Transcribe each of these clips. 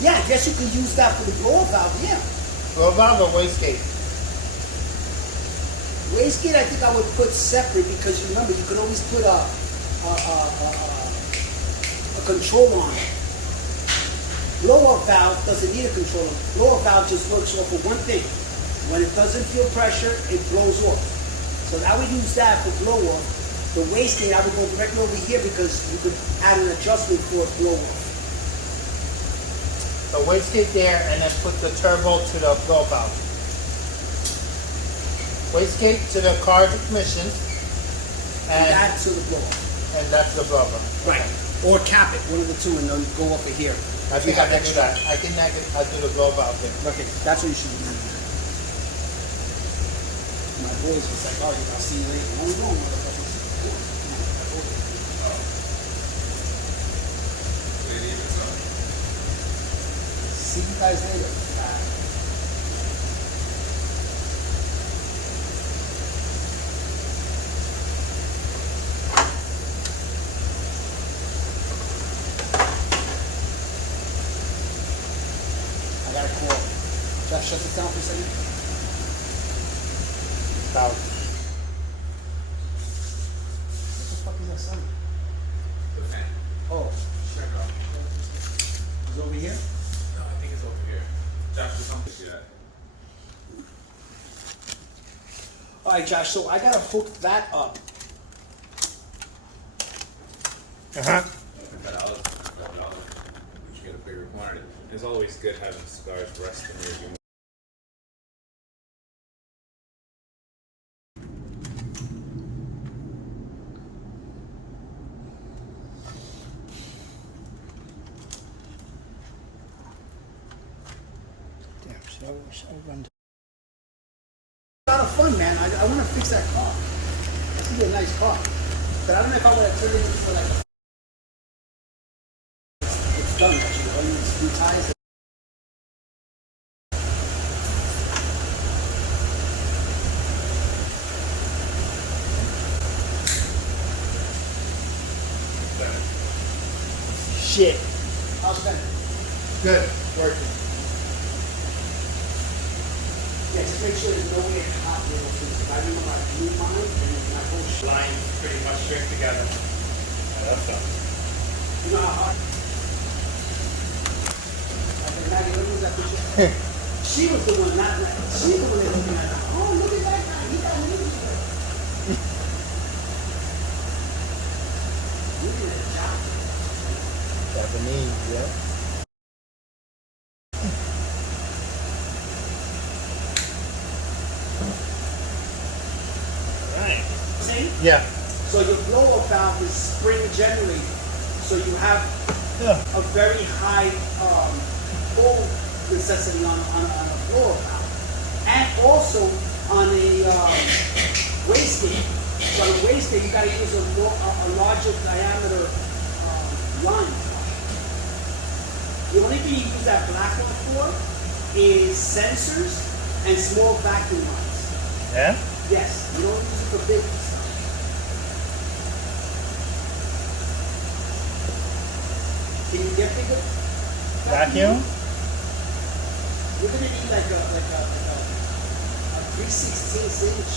Yeah, I guess you can use that for the blower valve, yeah. Blower valve or wastegate? Wastegate, I think I would put separate because you remember you can always put a control on it. Blower valve doesn't need a controller. Blower valve just works off of one thing. When it doesn't feel pressure, it blows off. So I would use that for blow off. The wastegate, I would go directly over here because you could add an adjustment for a blow off. So wastegate there, and then put the turbo to the blower valve. Wastegate to the car ignition, and That's to the blow off. and that's the blower valve. Right. Or cap it, one of the two, and then go over here. I think I can do that. I can I'll do the blower valve thing. Okay, that's what you should do. My boys was like, all right, I'll see you later. Where we going, motherfuckers? See you guys later. I got a call. Josh, shut this down for a second. Valve. What the fuck is that sound? The fan. Oh, Check out. it's over here? No, I think it's over here. Josh, just something to that. All right, Josh, so I gotta hook that up. Uh-huh. $5. You get a bigger quantity. It's always good having cigars rest in your humidity. Damn, should I run? A lot of fun, man. I want to fix that car. It's gonna be a nice car. But I don't know if I want to turn it into like. It's done actually. All you need is new tires. Shit. How's that? Good. Working. Yeah, just make sure there's no way it's hot little things. I remember I blew mine and then my whole shit. Line pretty much strict together. That's all. You know how hard? I said, Maggie, look at that picture. She was the one, not she was the one that was looking at it. Oh, look at that guy. He got music. Look at that job. Japanese, yeah. Alright. See? Yeah. So your blower valve is spring generated. So you have Yeah. a very high pull necessity on a blower valve. And also on a wastegate. So on a wastegate, you gotta use a larger diameter line. The only thing you use that black one for is sensors and small vacuum lines. Yeah? Yes, you don't use it for big stuff. Can you get bigger? Vacuum? You're gonna need like a 3/16 inch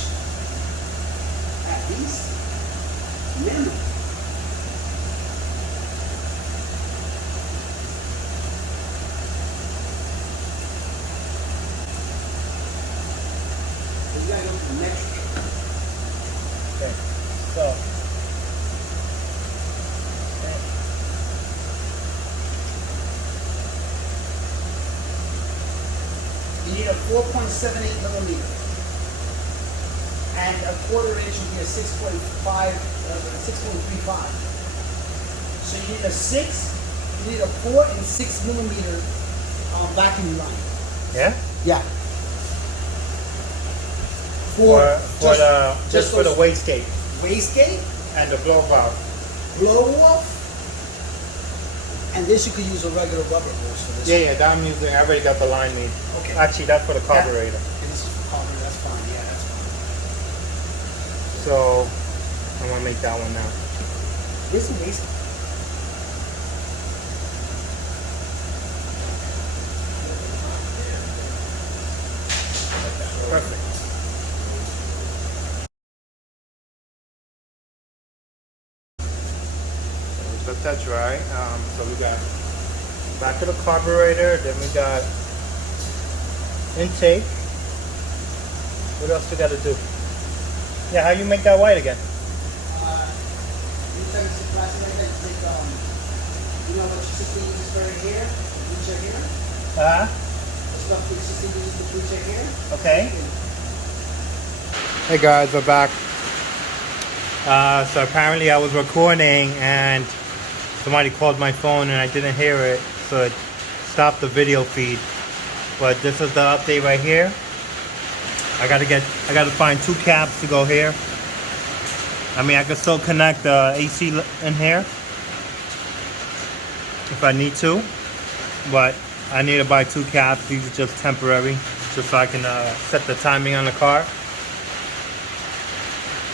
at least minimum. So you gotta go to the metric. Okay. So. You need a 4.78 millimeter. And a quarter inch would be a 6.5, 6.35. So you need a 6, you need a 4 and 6 millimeter vacuum line. Yeah? Yeah. Just for the wastegate wastegate, and the blow valve. blow off, and this you could use a regular rubber hose for this. Yeah, that I'm using. I already got the line made. Okay. Actually, that's for the carburetor. And this is for carburetor, that's fine, yeah, that's fine. So I'm gonna make that one now. This is wastegate. let that dry. So we got back of the carburetor, then we got intake. What else we got to do? Yeah, how you make that white again? Anytime it's a plastic like that, you take, you know what your system uses for here? Bleach your hair? The stuff your system uses to bleach your hair? Okay. Hey guys, we're back. So apparently I was recording and somebody called my phone and I didn't hear it, so it stopped the video feed. But this is the update right here. I gotta find 2 caps to go here. I mean, I can still connect the AC in here if I need to, but I need to buy 2 caps. These are just temporary, just so I can set the timing on the car.